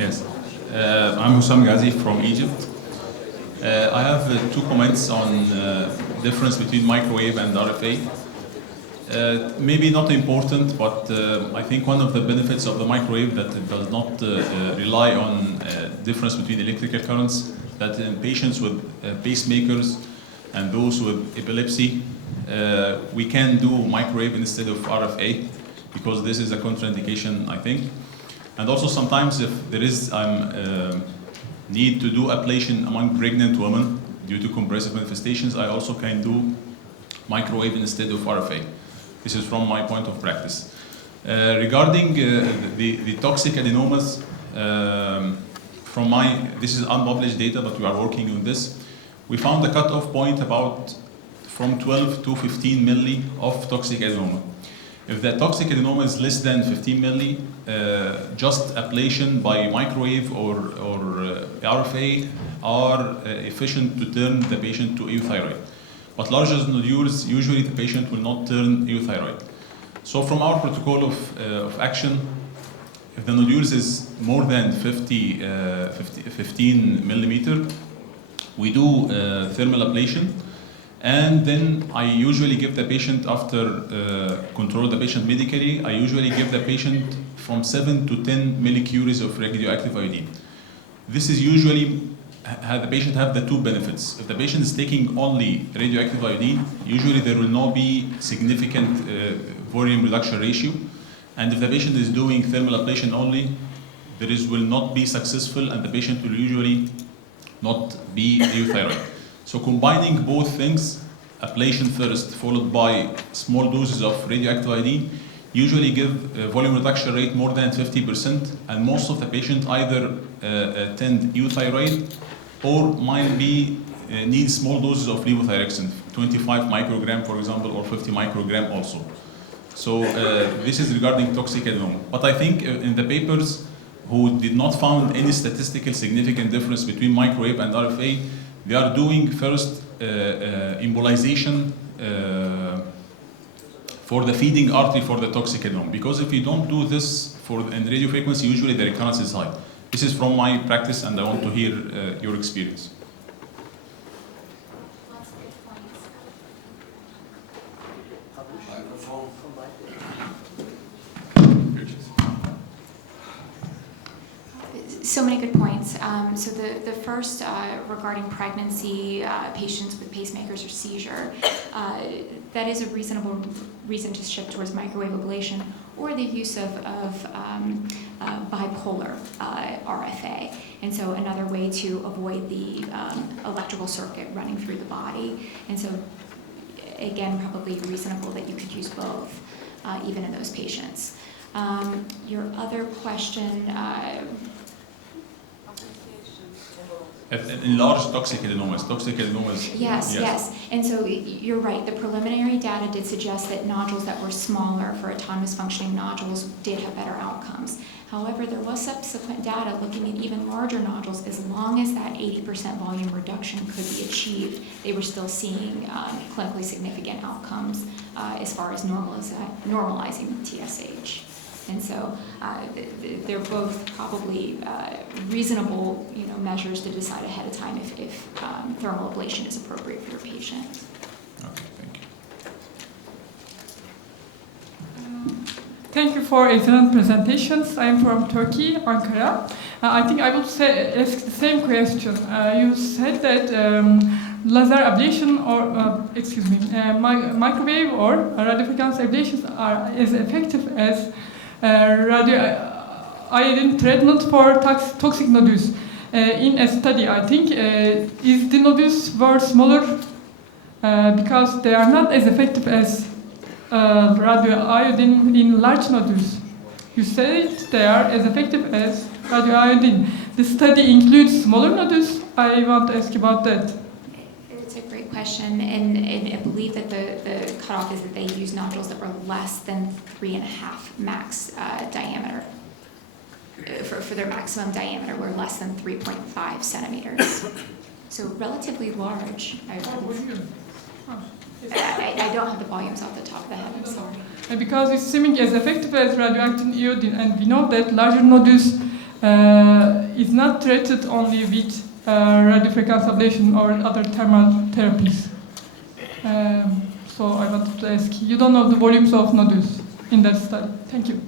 Yes, I'm Hossein from Egypt. I have two comments on difference between microwave and RFA. Maybe not important, but I think one of the benefits of the microwave that it does not rely on difference between electrical currents, that in patients with pacemakers and those with epilepsy, we can do microwave instead of RFA because this is a contraindication, I think. And also sometimes if there is need to do ablation among pregnant women due to compressive manifestations, I also can do microwave instead of RFA. This is from my point of practice. Regarding the toxic adenomas, this is unpublished data, but we are working on this. We found a cutoff point about from 12 to 15 milli of toxic adenoma. If the toxic adenoma is less than 15 milli, just ablation by microwave or RFA are efficient to turn the patient to euthyroid. But larger nodules, usually the patient will not turn euthyroid. So from our protocol of action, if the nodules is more than 15 millimeter, we do thermal ablation. And then I usually give the patient, after control the patient medically, I usually give the patient from 7 to 10 millicuries of radioactive iodine. This is usually the patient have the two benefits. If the patient is taking only radioactive iodine, usually there will not be significant volume reduction ratio. And if the patient is doing thermal ablation only, will not be successful and the patient will usually not be euthyroid. So combining both things, ablation first, followed by small doses of radioactive iodine, usually give a volume reduction rate more than 50%, and most of the patients either tend euthyroid or might need small doses of levothyroxine, 25 microgram, for example, or 50 microgram also. So this is regarding toxic adenoma. But I think in the papers who did not found any statistical significant difference between microwave and RFA, they are doing first embolization for the feeding artery for the toxic adenoma. Because if you don't do this in radio frequency, usually the recurrence is high. This is from my practice, and I want to hear your experience. So many good points. So the first regarding pregnancy, patients with pacemakers or seizure, that is a reasonable reason to shift towards microwave ablation or the use of bipolar RFA. And so another way to avoid the electrical circuit running through the body. And so again, probably reasonable that you could use both, even in those patients. Your other question, in large toxic adenomas. Yes. And so you're right. The preliminary data did suggest that nodules that were smaller for autonomous functioning nodules did have better outcomes. However, there was subsequent data looking at even larger nodules. As long as that 80% volume reduction could be achieved, they were still seeing clinically significant outcomes as far as normalizing TSH. And so they're both probably reasonable, measures to decide ahead of time if thermal ablation is appropriate for your patient. Okay, thank you. Thank you for excellent presentations. I am from Turkey, Ankara. I think I will ask the same question. You said that laser ablation or, microwave or radiofrequency ablations are as effective as radioiodine treatment for toxic nodules. In a study, I think, is the nodules were smaller because they are not as effective as radioiodine in large nodules. You said they are as effective as radioiodine. The study includes smaller nodules. I want to ask about that. It's a great question, and I believe that the cutoff is that they use nodules that were less than 3.5 max diameter. For their maximum diameter were less than 3.5 centimeters. So relatively large. I don't have the volumes off the top of the head, I'm sorry. Because it's seeming as effective as radioactive iodine, and we know that larger nodules is not treated only with radiofrequency ablation or other thermal therapies. So I wanted to ask, you don't know the volumes of nodules in that study. Thank you.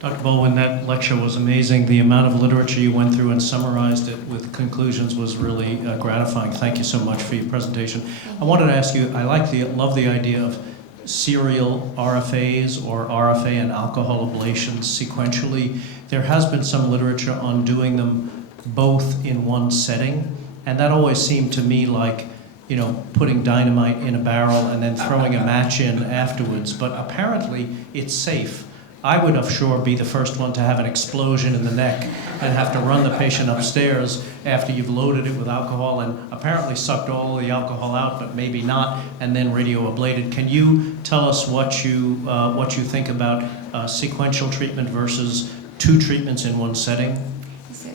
Dr. Baldwin, that lecture was amazing. The amount of literature you went through and summarized it with conclusions was really gratifying. Thank you so much for your presentation. I wanted to ask you, love the idea of serial RFAs or RFA and alcohol ablations sequentially. There has been some literature on doing them both in one setting, and that always seemed to me like, you know, putting dynamite in a barrel and then throwing a match in afterwards, but apparently it's safe. I would, of sure, be the first one to have an explosion in the neck and have to run the patient upstairs after you've loaded it with alcohol and apparently sucked all the alcohol out, but maybe not, and then radioablated. Can you tell us what you think about sequential treatment versus 2 treatments in one setting?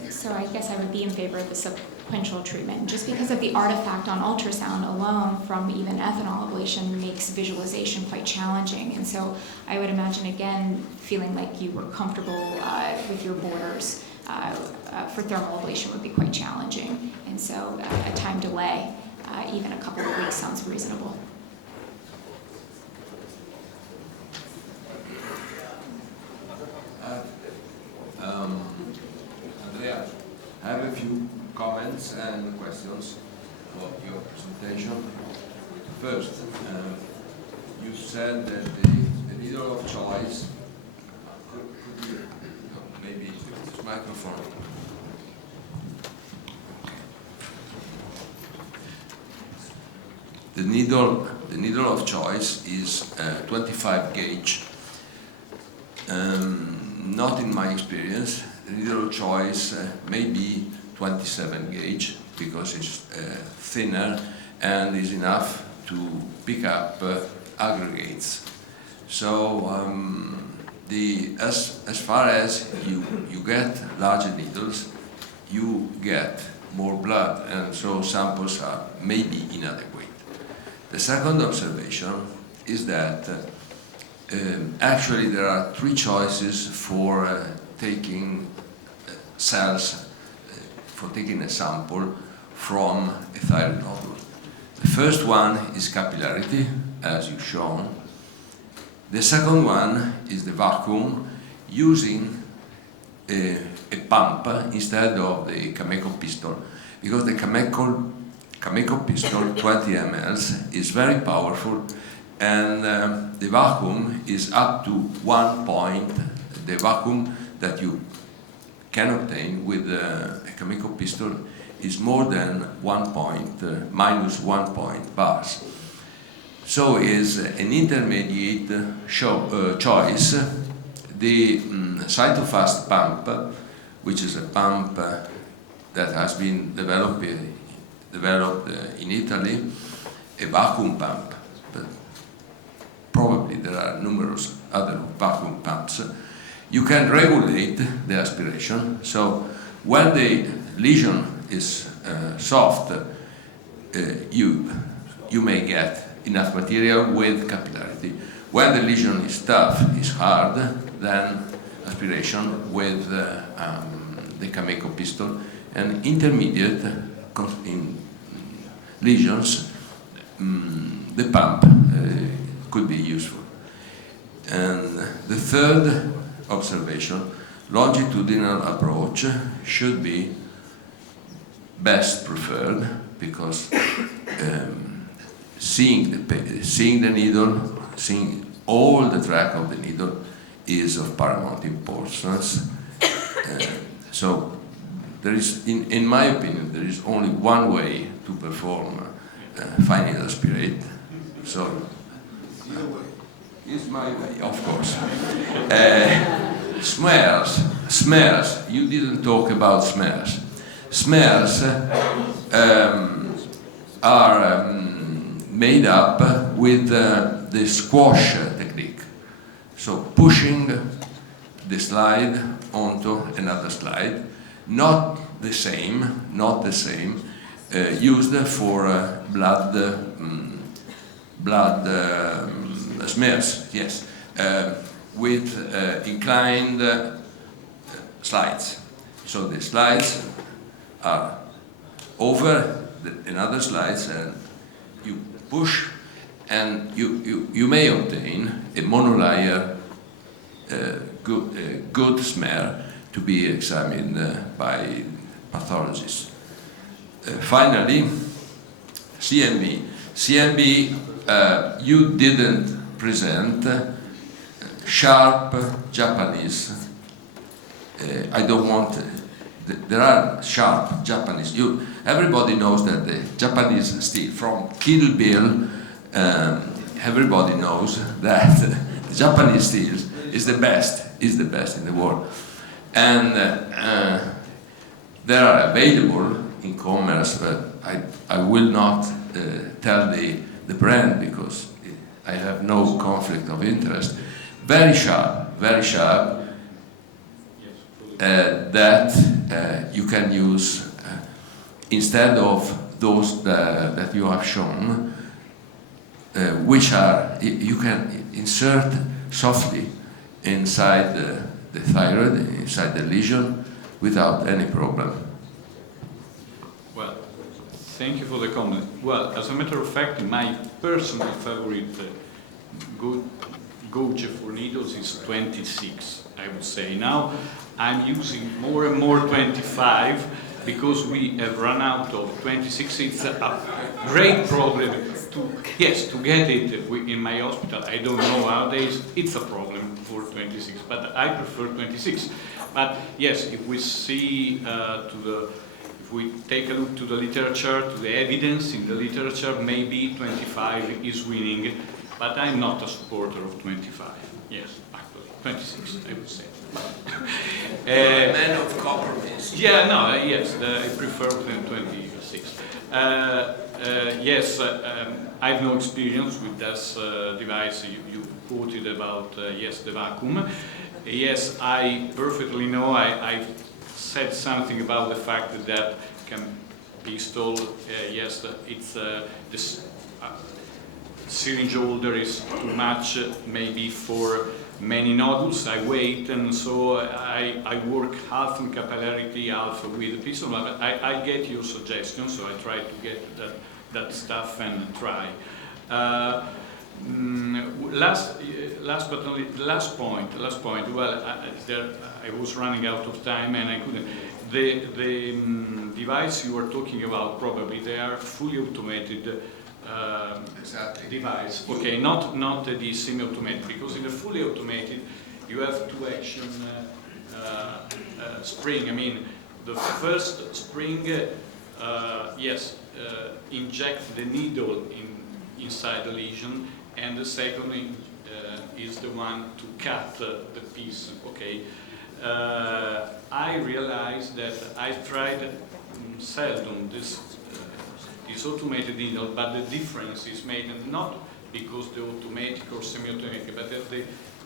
So I guess I would be in favor of the sequential treatment. Just because of the artifact on ultrasound alone from even ethanol ablation makes visualization quite challenging. And so I would imagine, again, feeling like you were comfortable with your borders for thermal ablation would be quite challenging. And so a time delay, even a couple of weeks, sounds reasonable. Andrea, I have a few comments and questions about your presentation. First, you said that the needle of choice could you, maybe this microphone. The needle of choice is 25 gauge. Not in my experience. The needle of choice may be 27 gauge because it's thinner and is enough to pick up aggregates. So as far as you get larger needles, you get more blood, and so samples are maybe inadequate. The second observation is that actually there are 3 choices for taking cells, for taking a sample from a thyroid nodule. The first one is capillarity, as you've shown. The second one is the vacuum, using a pump instead of the Cameco pistol, because the Cameco pistol 20 ml is very powerful, and the vacuum is up to 1 point. The vacuum that you can obtain with a Cameco pistol is more than 1 point, minus 1 point bars. So is an intermediate choice. The Cytofast pump, which is a pump that has been developed in Italy, a vacuum pump, but probably there are numerous other vacuum pumps. You can regulate the aspiration, so when the lesion is soft, you may get enough material with capillarity. When the lesion is tough, is hard, then aspiration with the Cameco pistol, and intermediate in lesions, the pump could be useful. And the third observation, longitudinal approach should be best preferred, because seeing the needle, seeing all the track of the needle is of paramount importance. So there is, in my opinion, there is only one way to perform fine needle aspirate. So is my way, of course. Smears. You didn't talk about smears. Smears are made up with the squash technique. So pushing the slide onto another slide, not the same, used for blood smears. Yes, with inclined slides. So the slides are over another slides, and you push, and you may obtain a monolayer good smear to be examined by pathologists. Finally, CMB. CMB, you didn't present sharp Japanese. I don't want. There are sharp Japanese. Everybody knows that the Japanese steel from Kill Bill. Everybody knows that the Japanese steel is the best in the world, and they are available in commerce, but I will not tell the brand because I have no conflict of interest. Very sharp, that you can use instead of those that you have shown, which are, you can insert softly inside the thyroid, inside the lesion, without any problem. Well, thank you for the comment. Well, as a matter of fact, my personal favorite gauge for needles is 26, I would say. Now, I'm using more and more 25 because we have run out of 26. It's a great problem to get it in my hospital. I don't know nowadays, it's a problem for 26, but I prefer 26. But yes, if we see if we take a look to the literature, to the evidence in the literature, maybe 25 is winning, but I'm not a supporter of 25. Yes, actually, 26, I would say. Man of compromise. Yeah, no, yes, I prefer 26. Yes, I have no experience with this device you quoted about, yes, the vacuum. Yes, I perfectly know, I've said something about the fact that can be installed, yes, it's this syringe holder is too much, maybe for many nodules. I wait, and so I work half in capillarity, half with the pistol, but I get your suggestion, so I try to get that stuff and try. Last but not least, last point. Well, I was running out of time and I couldn't. The device you were talking about, probably they are fully automated Exactly. device. Okay, not the semi-automated, because in the fully automated you have two action spring. I mean, the first spring, yes, inject the needle inside the lesion, and the second is the one to cut the piece. Okay. I realized that I tried seldom this automated needle, but the difference is made not because the automatic or semi-automatic, but the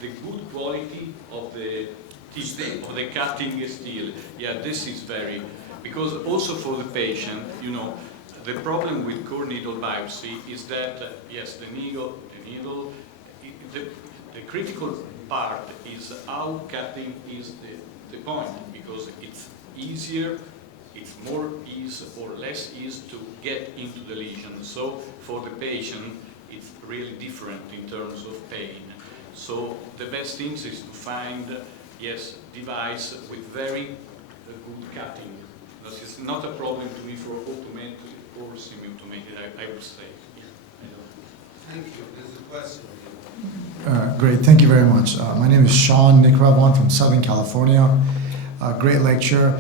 good quality of the tip, of the cutting steel. Yeah, this is very, because also for the patient, you know, the problem with core needle biopsy is that yes, the critical part is how cutting is the point, because it's easier. It's more ease or less ease to get into the lesion. So for the patient, it's really different in terms of pain. So the best thing is to find, yes, device with very good cutting. This is not a problem to me for automated or semi-automated, I would say. Yeah. Thank you. There's a question. Great, thank you very much. My name is Sean Nikravan from Southern California. Great lecture.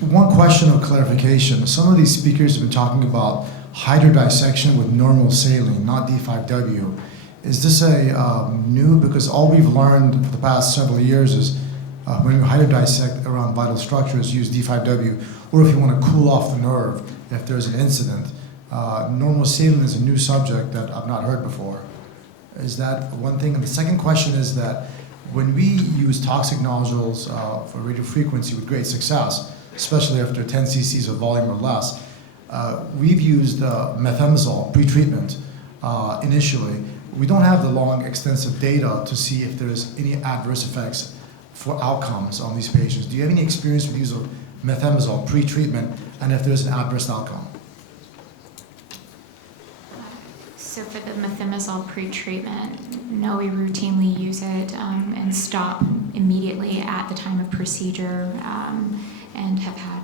One question of clarification. Some of these speakers have been talking about hydrodissection with normal saline, not D5W. Is this a new, because all we've learned for the past several years is when you hydrodissect around vital structures, use D5W, or if you want to cool off the nerve, if there's an incident. Normal saline is a new subject that I've not heard before. Is that one thing? And the second question is that when we use toxic nodules for radiofrequency with great success, especially after 10 cc's of volume or less, we've used methimazole pre-treatment initially. we don't have the long, extensive data to see if there's any adverse effects for outcomes on these patients. Do you have any experience with use of methimazole pre-treatment, and if there's an adverse outcome? So for the methimazole pre-treatment, no, we routinely use it and stop immediately at the time of procedure and have had,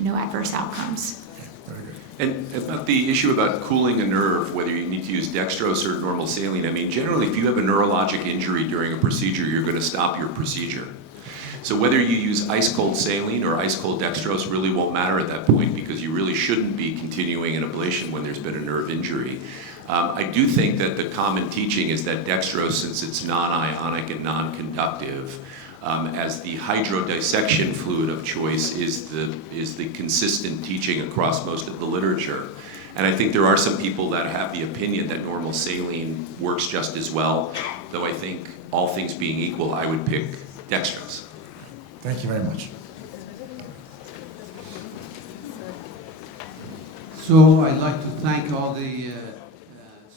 no adverse outcomes. Very good. And about the issue about cooling a nerve, whether you need to use dextrose or normal saline, I mean, generally, if you have a neurologic injury during a procedure, you're going to stop your procedure. So whether you use ice-cold saline or ice-cold dextrose really won't matter at that point, because you really shouldn't be continuing an ablation when there's been a nerve injury. I do think that the common teaching is that dextrose, since it's non-ionic and non-conductive, as the hydrodissection fluid of choice, is the consistent teaching across most of the literature. And I think there are some people that have the opinion that normal saline works just as well, though I think all things being equal, I would pick dextrose. Thank you very much. So I'd like to thank all the